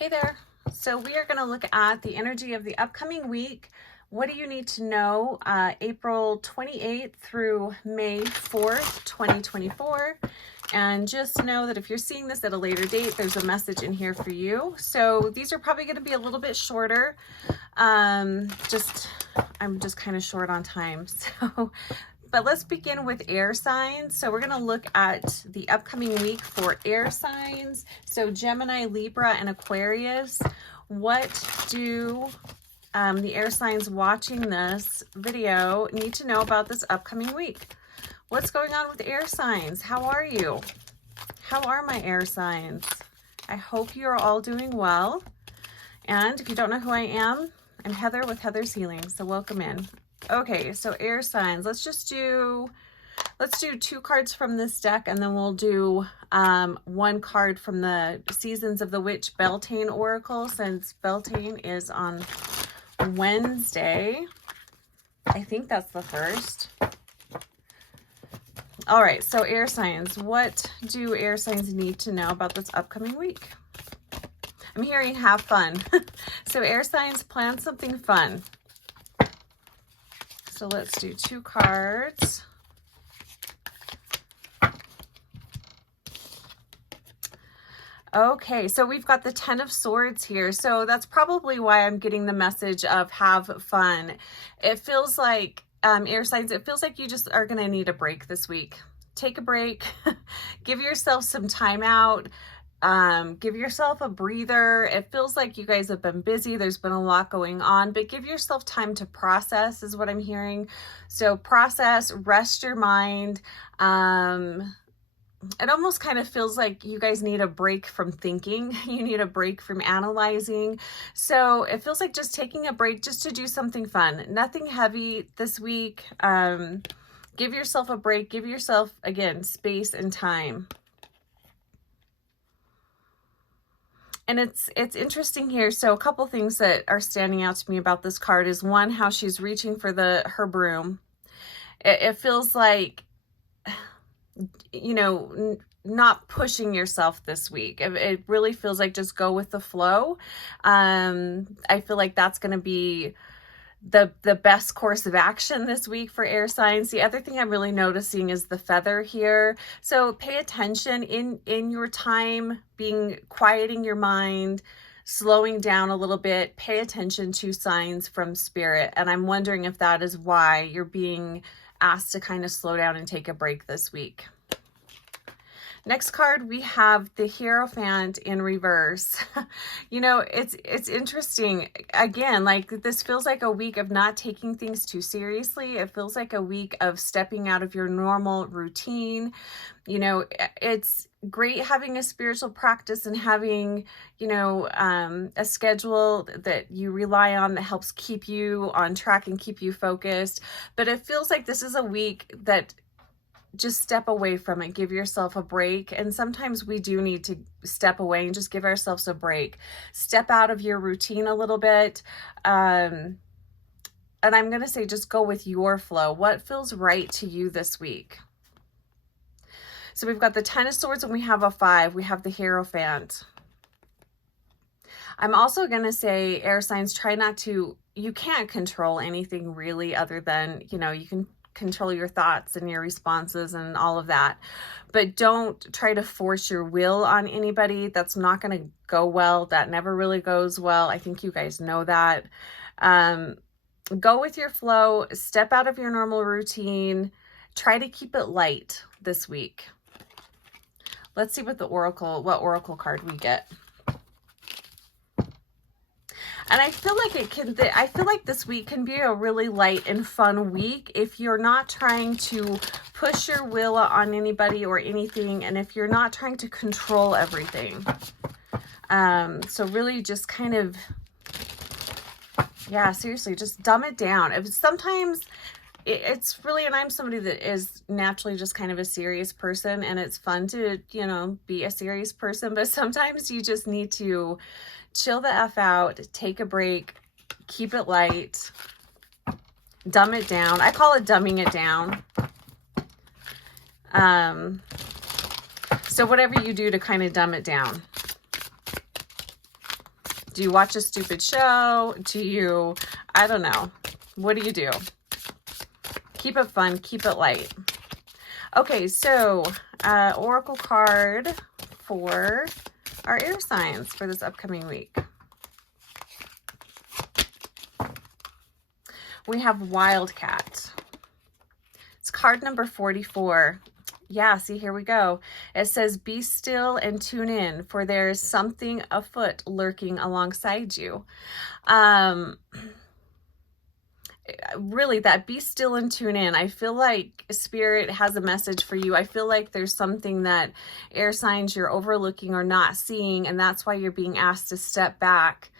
Hey there. So we are going to look at the energy of the upcoming week. What do you need to know April 28th through May 4th, 2024? And just know that if you're seeing this at a later date, there's a message in here for you. So these are probably going to be a little bit shorter. I'm just kind of short on time. But let's begin with air signs. So we're going to look at the upcoming week for air signs. So Gemini, Libra, and Aquarius. What do the air signs watching this video need to know about this upcoming week? What's going on with air signs? How are you? How are my air signs? I hope you're all doing well. And if you don't know who I am, I'm Heather with Heather's Healing. So welcome in. Okay, so air signs. Let's do 2 cards from this deck, and then we'll do 1 card from the Seasons of the Witch Beltane Oracle, since Beltane is on Wednesday. I think that's the first. All right, so air signs. What do air signs need to know about this upcoming week? I'm hearing have fun. So air signs, plan something fun. So let's do 2 cards. Okay, so we've got the 10 of Swords here. So that's probably why I'm getting the message of have fun. It feels like, air signs, it feels like you just are going to need a break this week. Take a break. Give yourself some time out. Give yourself a breather. It feels like you guys have been busy. There's been a lot going on, but give yourself time to process is what I'm hearing. So process, rest your mind. It almost kind of feels like you guys need a break from thinking. You need a break from analyzing. So it feels like just taking a break just to do something fun. Nothing heavy this week. Give yourself a break. Give yourself, again, space and time. And it's interesting here. So a couple things that are standing out to me about this card is, one, how she's reaching for her broom. It feels like, you know, not pushing yourself this week. It really feels like just go with the flow. I feel like that's going to be the best course of action this week for air signs. The other thing I'm really noticing is the feather here. So pay attention in your time, quieting your mind, slowing down a little bit. Pay attention to signs from spirit. And I'm wondering if that is why you're being asked to kind of slow down and take a break this week. Next card, we have the Hierophant in reverse. You know, it's interesting. Again, like, this feels like a week of not taking things too seriously. It feels like a week of stepping out of your normal routine. You know, it's great having a spiritual practice and having, you know, a schedule that you rely on that helps keep you on track and keep you focused. But it feels like this is a week that just step away from it. Give yourself a break. And sometimes we do need to step away and just give ourselves a break. Step out of your routine a little bit. And I'm going to say, just go with your flow. What feels right to you this week? So we've got the 10 of Swords and we have a 5. We have the Hierophant. I'm also going to say, air signs, try not to, you can't control anything really other than, you know, you can control your thoughts and your responses and all of that, but don't try to force your will on anybody. That's not going to go well. That never really goes well. I think you guys know that. Go with your flow, step out of your normal routine, try to keep it light this week. Let's see what oracle card we get. And I feel like I feel like this week can be a really light and fun week if you're not trying to push your will on anybody or anything, and if you're not trying to control everything. So really just kind of, yeah, seriously, just dumb it down. Sometimes it's really, and I'm somebody that is naturally just kind of a serious person, and it's fun to, you know, be a serious person, but sometimes you just need to chill the F out, take a break, keep it light, dumb it down. I call it dumbing it down. So whatever you do to kind of dumb it down. Do you watch a stupid show? Do you, I don't know. What do you do? Keep it fun. Keep it light. Okay, so oracle card for our air signs for this upcoming week. We have Wildcat. It's card number 44. Yeah, see, here we go. It says, be still and tune in, for there is something afoot lurking alongside you. Really, that be still and tune in. I feel like Spirit has a message for you. I feel like there's something that air signs you're overlooking or not seeing, and that's why you're being asked to step back.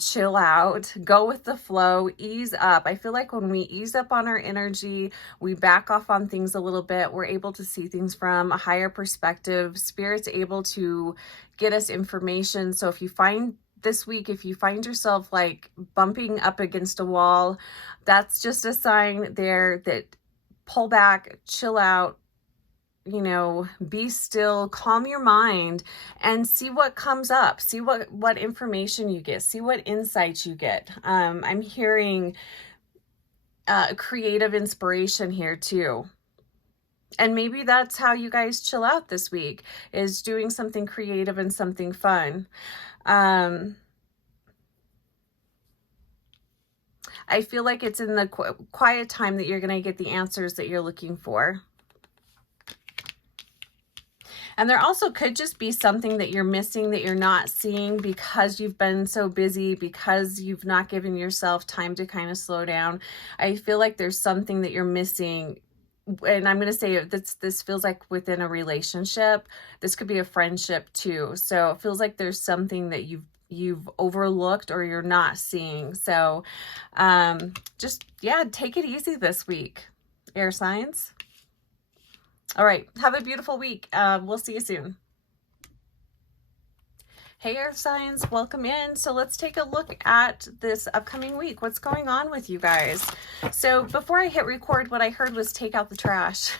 Chill out, go with the flow, ease up. I feel like when we ease up on our energy, we back off on things a little bit, we're able to see things from a higher perspective. Spirit's able to get us information. So if you find this week, if you find yourself like bumping up against a wall, that's just a sign there that pull back, chill out, you know, be still, calm your mind, and see what comes up. See what information you get. See what insights you get. I'm hearing creative inspiration here too. And maybe that's how you guys chill out this week, is doing something creative and something fun. I feel like it's in the quiet time that you're going to get the answers that you're looking for. And there also could just be something that you're missing, that you're not seeing because you've been so busy, because you've not given yourself time to kind of slow down. I feel like there's something that you're missing. And I'm going to say this feels like within a relationship. This could be a friendship too. So it feels like there's something that you've overlooked or you're not seeing. So just, yeah, take it easy this week, air signs. All right. Have a beautiful week. We'll see you soon. Hey, Earth signs, welcome in. So let's take a look at this upcoming week. What's going on with you guys? So before I hit record, what I heard was take out the trash.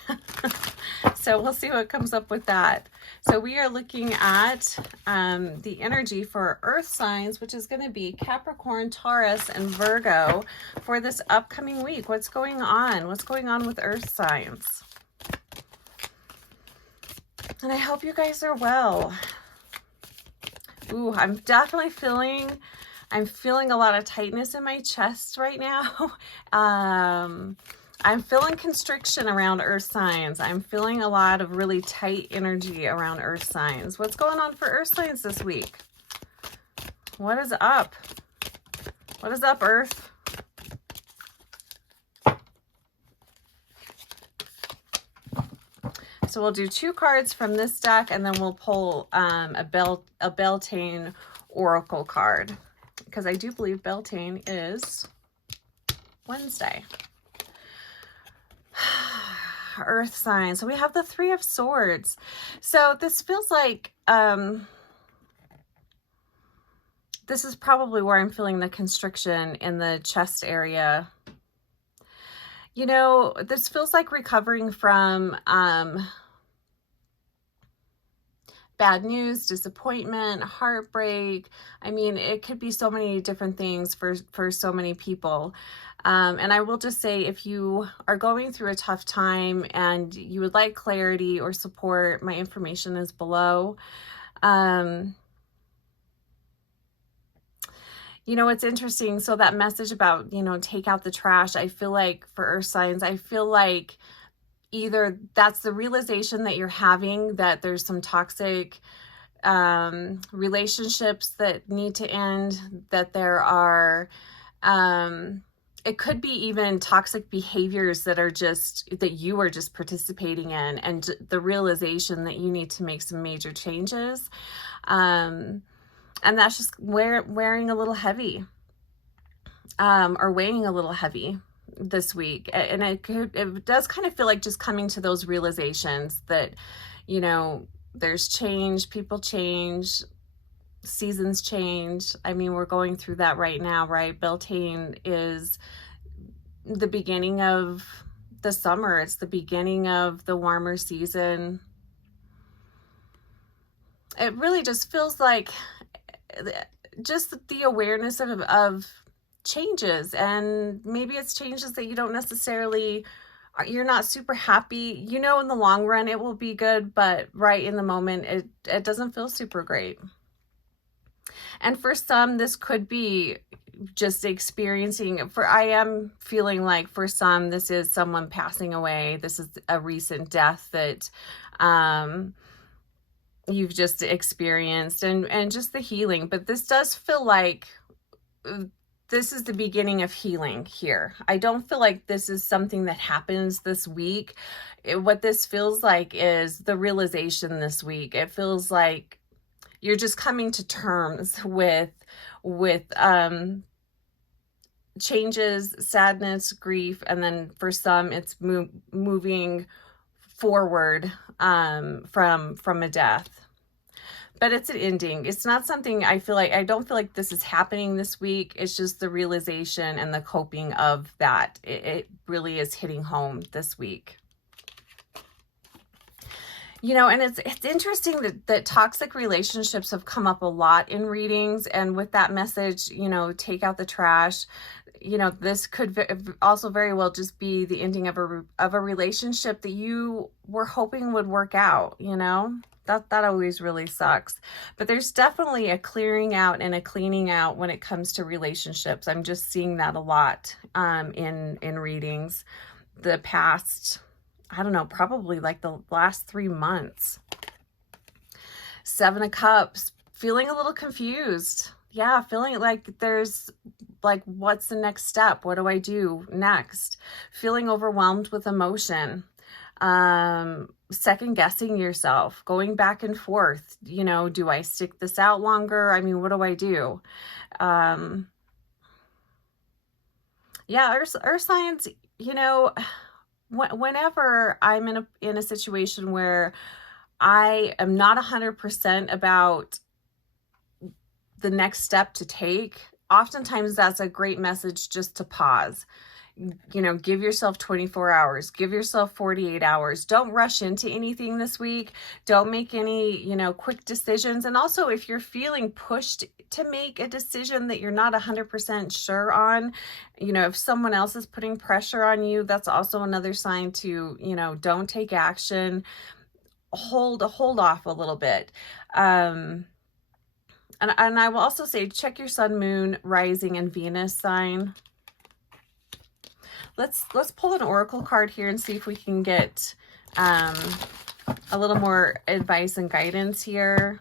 So we'll see what comes up with that. So we are looking at the energy for Earth signs, which is going to be Capricorn, Taurus, and Virgo for this upcoming week. What's going on? What's going on with Earth signs? And I hope you guys are well. Ooh, I'm definitely feeling a lot of tightness in my chest right now. I'm feeling constriction around Earth signs. I'm feeling a lot of really tight energy around Earth signs. What's going on for Earth signs this week? What is up? What is up, Earth? So we'll do 2 cards from this deck, and then we'll pull a Beltane Oracle card, because I do believe Beltane is Wednesday. Earth sign. So we have the 3 of Swords. So this feels like this is probably where I'm feeling the constriction in the chest area. You know, this feels like recovering from bad news, disappointment, heartbreak. I mean, it could be so many different things for so many people. And I will just say, if you are going through a tough time and you would like clarity or support, my information is below. You know, it's interesting. So that message about, you know, take out the trash, I feel like for Earth signs, I feel like either that's the realization that you're having, that there's some toxic relationships that need to end, that there are, it could be even toxic behaviors that are that you are just participating in, and the realization that you need to make some major changes. And that's just wearing a little heavy, or weighing a little heavy this week. And it does kind of feel like just coming to those realizations that, you know, there's change, people change, seasons change. I mean, we're going through that right now, right? Beltane is the beginning of the summer. It's the beginning of the warmer season. It really just feels like just the awareness of changes, and maybe it's changes that you don't necessarily, you're not super happy, you know, in the long run it will be good, but right in the moment it doesn't feel super great. And for some, this could be just experiencing, I am feeling like for some, this is someone passing away. This is a recent death that you've just experienced, and just the healing. But this does feel like this is the beginning of healing here. I don't feel like this is something that happens this week. What this feels like is the realization this week. It feels like you're just coming to terms with changes, sadness, grief, and then for some it's moving forward from a death. But it's an ending. It's not something I don't feel like this is happening this week. It's just the realization and the coping of that. It really is hitting home this week. You know, and it's interesting that toxic relationships have come up a lot in readings. And with that message, you know, take out the trash. You know, this could also very well just be the ending of a relationship that you were hoping would work out, you know? That always really sucks. But there's definitely a clearing out and a cleaning out when it comes to relationships. I'm just seeing that a lot in readings the past, I don't know, probably like the last 3 months. 7 of Cups, feeling a little confused. Yeah, feeling like there's like, what's the next step? What do I do next? Feeling overwhelmed with emotion. Second guessing yourself, going back and forth. You know, do I stick this out longer? I mean, what do I do? Yeah, earth signs, you know, whenever I'm in a situation where I am not 100% about the next step to take, oftentimes that's a great message just to pause. You know, give yourself 24 hours, give yourself 48 hours. Don't rush into anything this week. Don't make any, you know, quick decisions. And also, if you're feeling pushed to make a decision that you're not 100% sure on, you know, if someone else is putting pressure on you, that's also another sign to, you know, don't take action. Hold off a little bit. And I will also say, check your sun, moon, rising, and Venus sign. Let's pull an oracle card here and see if we can get a little more advice and guidance here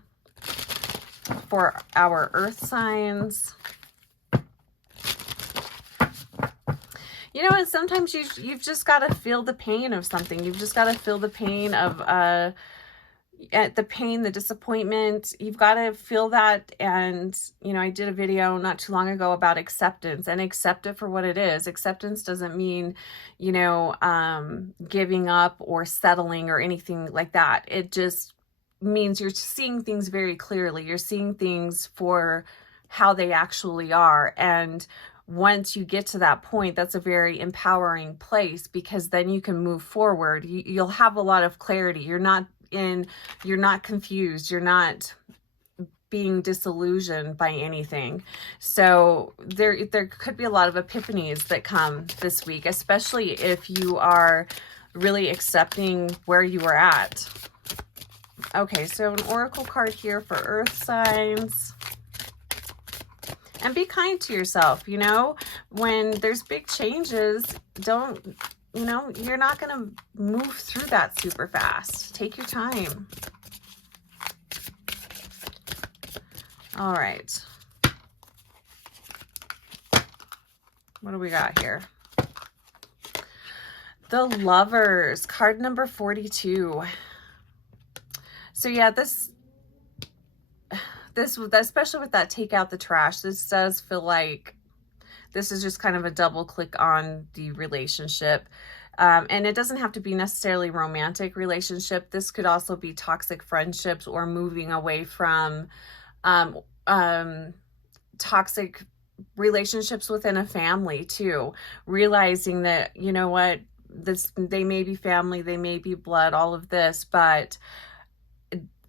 for our earth signs. You know, and sometimes you've just got to feel the pain of something. You've just got to feel the pain of the disappointment. You've got to feel that. And, you know, I did a video not too long ago about acceptance, and accept it for what it is. Acceptance doesn't mean, you know, giving up or settling or anything like that. It just means you're seeing things very clearly. You're seeing things for how they actually are. And once you get to that point, that's a very empowering place, because then you can move forward. You'll have a lot of clarity. You're not confused. You're not being disillusioned by anything. So there could be a lot of epiphanies that come this week, especially if you are really accepting where you are at. Okay, so an oracle card here for earth signs. And be kind to yourself, you know, when there's big changes, you know, you're not going to move through that super fast. Take your time. All right. What do we got here? The Lovers, card number 42. So yeah, this, especially with that take out the trash, this does feel like this is just kind of a double click on the relationship. And it doesn't have to be necessarily romantic relationship. This could also be toxic friendships, or moving away from toxic relationships within a family too. Realizing that, you know what, they may be family, they may be blood, all of this, but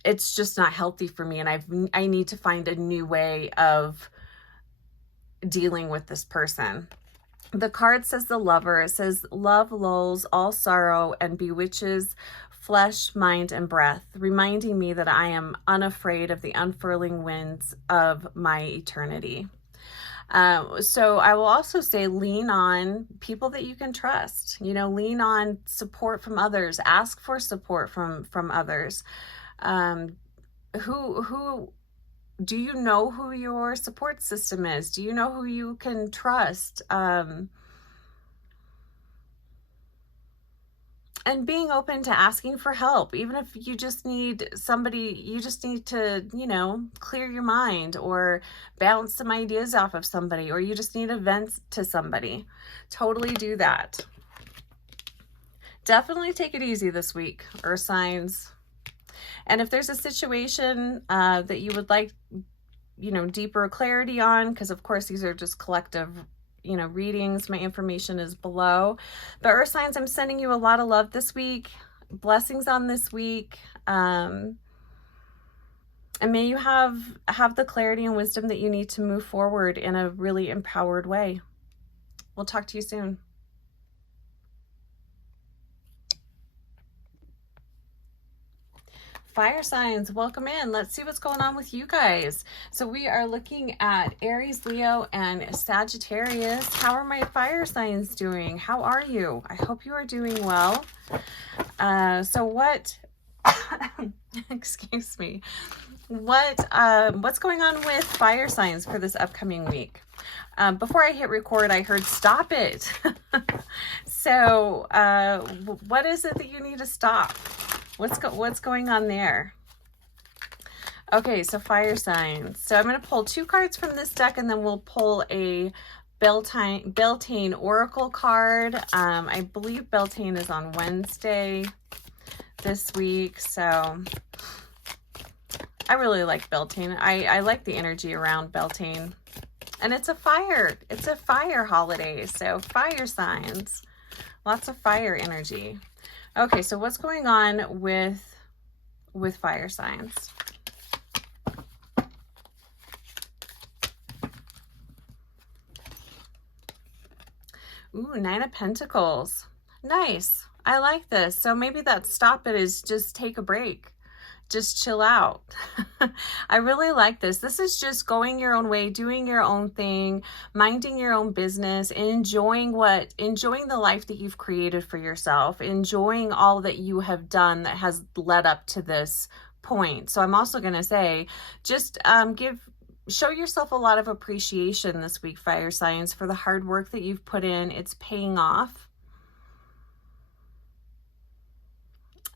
it's just not healthy for me, and I need to find a new way of dealing with this person. The card says the Lover. It says, love lulls all sorrow and bewitches flesh, mind, and breath, reminding me that I am unafraid of the unfurling winds of my eternity. So I will also say, lean on people that you can trust, you know, lean on support from others, ask for support from others. Who do you know who your support system is? Do you know who you can trust? And being open to asking for help, even if you just need somebody, you just need to, you know, clear your mind or bounce some ideas off of somebody, or you just need to vent to somebody. Totally do that. Definitely take it easy this week, Earth signs. And if there's a situation that you would like, you know, deeper clarity on, because of course these are just collective, you know, readings, my information is below. But Earth signs, I'm sending you a lot of love this week, blessings on this week, and may you have the clarity and wisdom that you need to move forward in a really empowered way. We'll talk to you soon. Fire signs, welcome in. Let's see what's going on with you guys. So we are looking at Aries, Leo, and Sagittarius. How are my fire signs doing? How are you? I hope you are doing well. So what, excuse me, what's going on with fire signs for this upcoming week? Before I hit record, I heard stop it. So what is it that you need to stop? What's going on there? Okay, so fire signs. So I'm going to pull 2 cards from this deck, and then we'll pull a Beltane Oracle card. I believe Beltane is on Wednesday this week, so I really like Beltane. I like the energy around Beltane. And it's a fire holiday, so fire signs. Lots of fire energy. Okay, so what's going on with fire signs? Ooh, 9 of Pentacles. Nice. I like this. So maybe that stop it is just take a break. Just chill out. I really like this. This is just going your own way, doing your own thing, minding your own business, enjoying the life that you've created for yourself, enjoying all that you have done that has led up to this point. So I'm also going to say, just show yourself a lot of appreciation this week, fire signs, for the hard work that you've put in. It's paying off.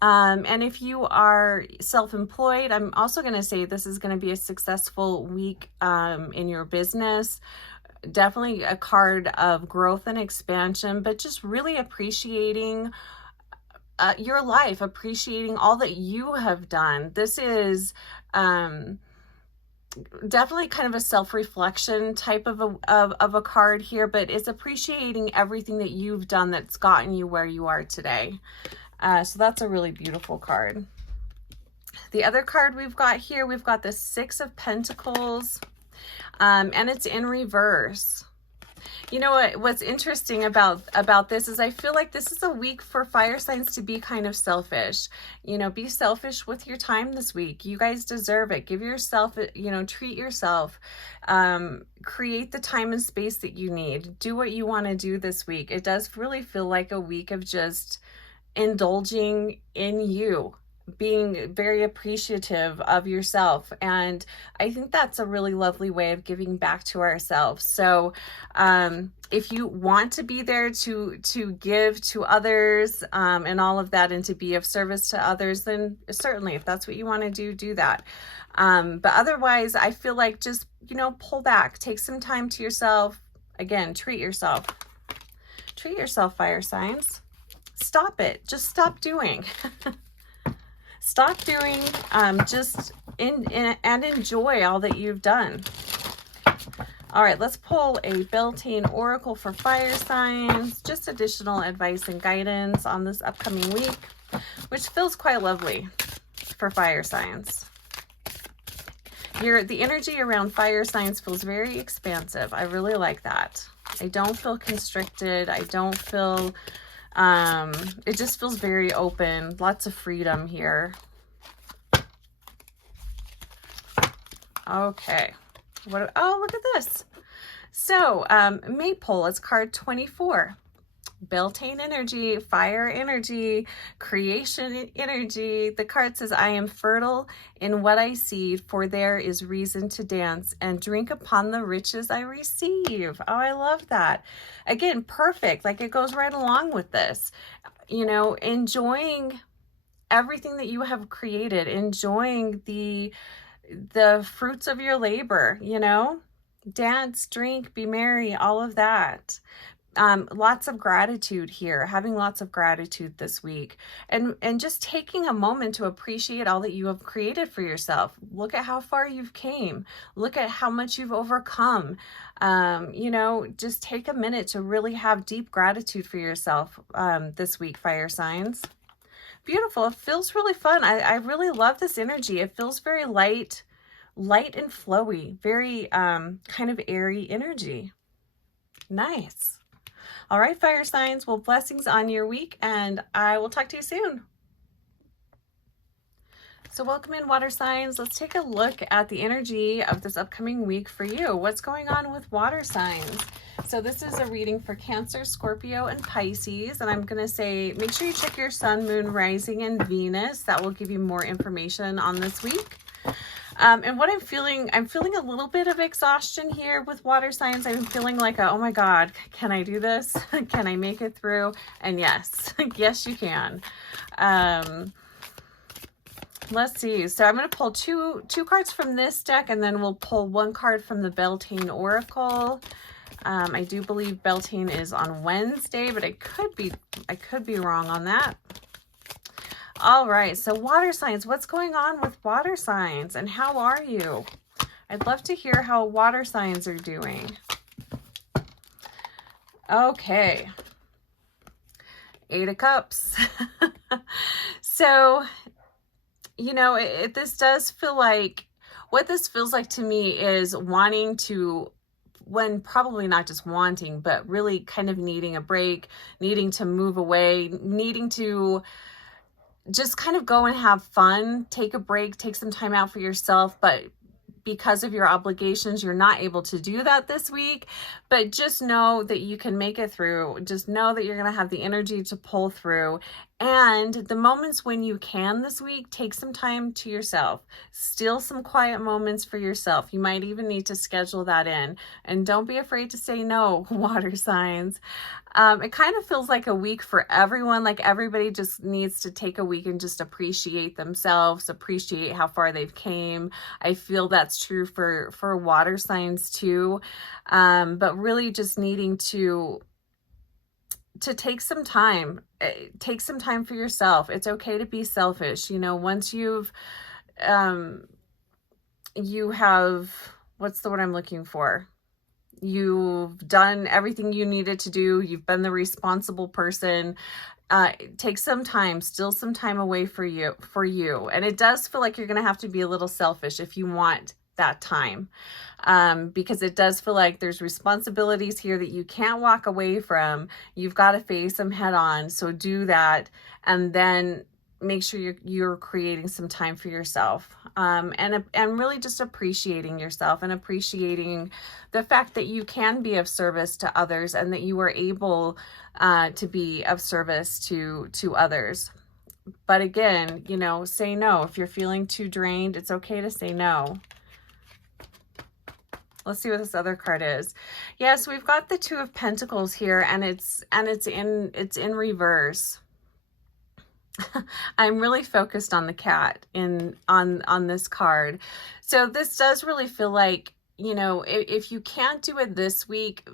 And if you are self-employed, I'm also going to say this is going to be a successful week in your business. Definitely a card of growth and expansion, but just really appreciating your life, appreciating all that you have done. This is definitely kind of a self-reflection type of a card here, but it's appreciating everything that you've done that's gotten you where you are today. So that's a really beautiful card. The other card we've got here, we've got the 6 of Pentacles, and it's in reverse. You know what's interesting about this is I feel like this is a week for fire signs to be kind of selfish. You know, be selfish with your time this week. You guys deserve it. Give yourself, you know, treat yourself. Create the time and space that you need. Do what you want to do this week. It does really feel like a week of just indulging in you, being very appreciative of yourself. And I think that's a really lovely way of giving back to ourselves. So if you want to be there to give to others and all of that, and to be of service to others, then certainly, if that's what you want to do that. But otherwise, I feel like just, you know, pull back, take some time to yourself. Again, treat yourself. Treat yourself, fire signs. Stop it. Just stop doing. Stop doing, just and enjoy all that you've done. All right, let's pull a Beltane Oracle for fire signs. Just additional advice and guidance on this upcoming week, which feels quite lovely. for fire signs. The energy around fire signs feels very expansive. I really like that. I don't feel constricted. I don't feel, it just feels very open. Lots of freedom here. Okay. Oh, look at this. So, Maypole, it's card 24. Beltane energy, fire energy, creation energy. The card says, I am fertile in what I see, for there is reason to dance and drink upon the riches I receive. Oh, I love that. Again, perfect. Like it goes right along with this. You know, enjoying everything that you have created, enjoying the fruits of your labor, you know, dance, drink, be merry, all of that. Lots of gratitude here, having lots of gratitude this week, and just taking a moment to appreciate all that you have created for yourself. Look at how far you've came. Look at how much you've overcome. You know, just take a minute to really have deep gratitude for yourself this week, fire signs. Beautiful. It feels really fun. I really love this energy. It feels very light and flowy, very kind of airy energy. Nice. All right, fire signs, well, blessings on your week, and I will talk to you soon. So welcome in, water signs. Let's take a look at the energy of this upcoming week for you. What's going on with water signs? So this is a reading for Cancer, Scorpio, and Pisces. And I'm going to say, make sure you check your sun, moon, rising, and Venus. That will give you more information on this week. And what I'm feeling a little bit of exhaustion here with water signs. I'm feeling like, oh my God, can I do this? Can I make it through? And yes, yes, you can. Let's see. So I'm going to pull two cards from this deck, and then we'll pull one card from the Beltane Oracle. I do believe Beltane is on Wednesday, but I could be wrong on that. All right, so water signs, what's going on with water signs and how are you? I'd love to hear how water signs are doing. Okay. 8 of Cups. So, you know, this does feel like, what this feels like to me is wanting to, when probably not just wanting, but really kind of needing a break, needing to move away, needing to just kind of go and have fun, take a break, take some time out for yourself, but because of your obligations, you're not able to do that this week. But just know that you can make it through. Just know that you're going to have the energy to pull through. And the moments when you can this week, take some time to yourself. Steal some quiet moments for yourself. You might even need to schedule that in. And don't be afraid to say no, water signs. It kind of feels like a week for everyone. Like everybody just needs to take a week and just appreciate themselves, appreciate how far they've came. I feel that's true for water signs too. But really just needing to take some time. Take some time for yourself. It's okay to be selfish. You know, once you have, what's the word I'm looking for? You've done everything you needed to do. You've been the responsible person. Take some time, still some time away for you. And it does feel like you're going to have to be a little selfish if you want that time. Because it does feel like there's responsibilities here that you can't walk away from. You've got to face them head on. So do that. And then make sure you're creating some time for yourself. And really just appreciating yourself and appreciating the fact that you can be of service to others and that you are able to be of service to others. But again, you know, say no. If you're feeling too drained, it's okay to say no. Let's see what this other card is. Yes, we've got the 2 of Pentacles here, and it's in reverse. I'm really focused on the cat on this card. So this does really feel like, you know, if you can't do it this week,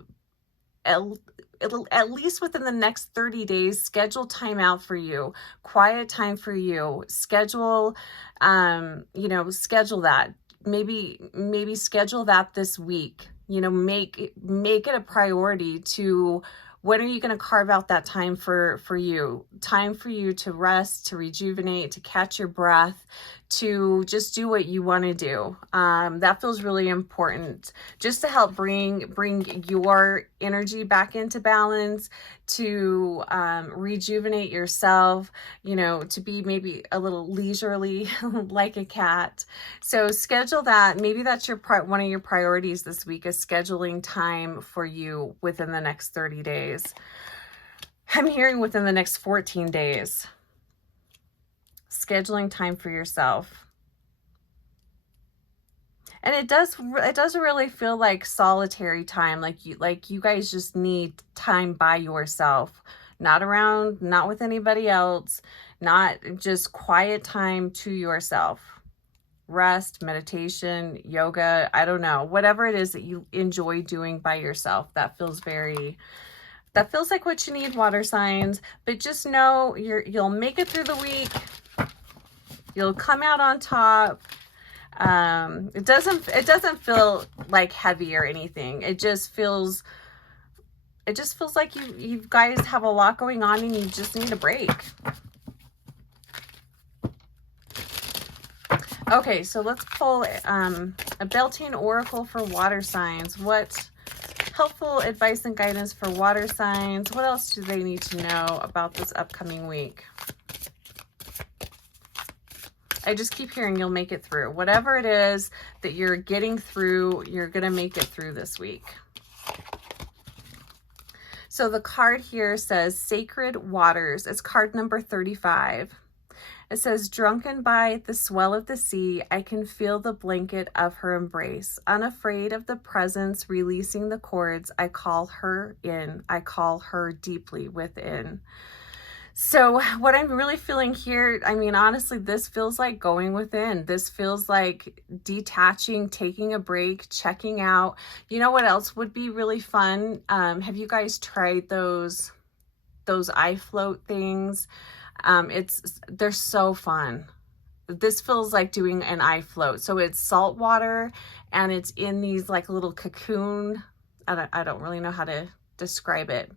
at least within the next 30 days, schedule time out for you, quiet time for you, schedule, you know, schedule that. Maybe schedule that this week. You know, make it a priority to When are you going to carve out that time for you? Time for you to rest, to rejuvenate, to catch your breath, to just do what you want to do. That feels really important, just to help bring your energy back into balance, to rejuvenate yourself, you know, to be maybe a little leisurely like a cat. So schedule that. Maybe that's one of your priorities this week, is scheduling time for you within the next 30 days. I'm hearing within the next 14 days. Scheduling time for yourself. And it does really feel like solitary time, like you guys just need time by yourself, not around, not with anybody else, not just quiet time to yourself. Rest, meditation, yoga, I don't know, whatever it is that you enjoy doing by yourself. That feels like what you need, water signs. But just know you'll make it through the week. You'll come out on top. It doesn't feel like heavy or anything. It just feels like you guys have a lot going on and you just need a break. Okay, so let's pull a Beltane Oracle for water signs. What helpful advice and guidance for water signs? What else do they need to know about this upcoming week? I just keep hearing you'll make it through. Whatever it is that you're getting through, you're going to make it through this week. So the card here says Sacred Waters. It's card number 35. It says, drunken by the swell of the sea, I can feel the blanket of her embrace. Unafraid of the presence, releasing the cords, I call her in. I call her deeply within. So what I'm really feeling here, I mean, honestly, this feels like going within. This feels like detaching, taking a break, checking out. You know what else would be really fun? Have you guys tried those iFloat things? They're so fun. This feels like doing an iFloat. So it's salt water and it's in these like little cocoon. I don't really know how to describe it.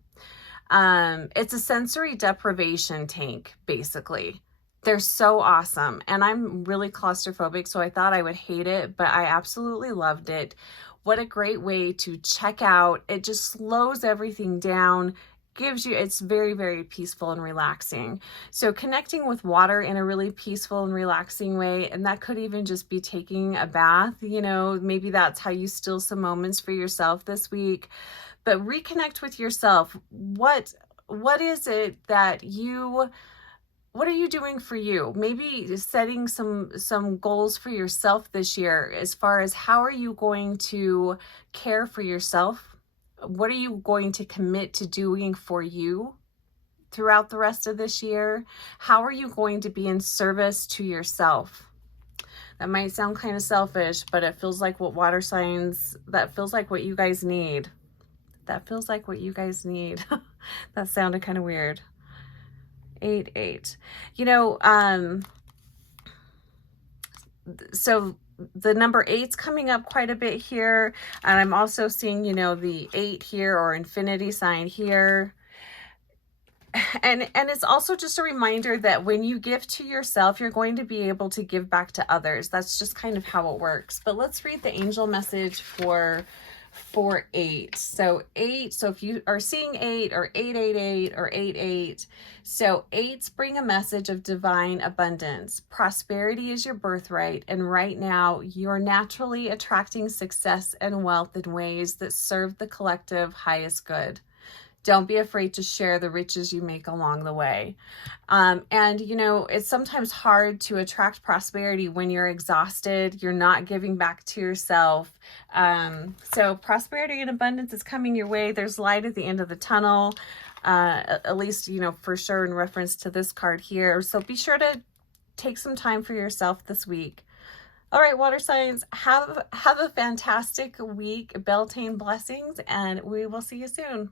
It's a sensory deprivation tank, basically. They're so awesome. And I'm really claustrophobic, so I thought I would hate it, but I absolutely loved it. What a great way to check out. It just slows everything down. It's very, very peaceful and relaxing. So connecting with water in a really peaceful and relaxing way, and that could even just be taking a bath, you know, maybe that's how you steal some moments for yourself this week. But reconnect with yourself. What is it that what are you doing for you? Maybe setting some goals for yourself this year, as far as how are you going to care for yourself? What are you going to commit to doing for you throughout the rest of this year? How are you going to be in service to yourself? That might sound kind of selfish, but it feels like what water signs, that feels like what you guys need. That feels like what you guys need. That sounded kind of weird. 8-8. You know, so the number 8's coming up quite a bit here. And I'm also seeing, you know, the 8 here, or infinity sign here. And it's also just a reminder that when you give to yourself, you're going to be able to give back to others. That's just kind of how it works. But let's read the angel message for 8. So 8, so if you are seeing 8 or 888 or 88, so 8s bring a message of divine abundance. Prosperity is your birthright, and right now you're naturally attracting success and wealth in ways that serve the collective highest good. Don't be afraid to share the riches you make along the way. And, you know, it's sometimes hard to attract prosperity when you're exhausted, you're not giving back to yourself. So prosperity and abundance is coming your way. There's light at the end of the tunnel, at least, you know, for sure in reference to this card here. So be sure to take some time for yourself this week. All right, water signs, have a fantastic week. Beltane blessings, and we will see you soon.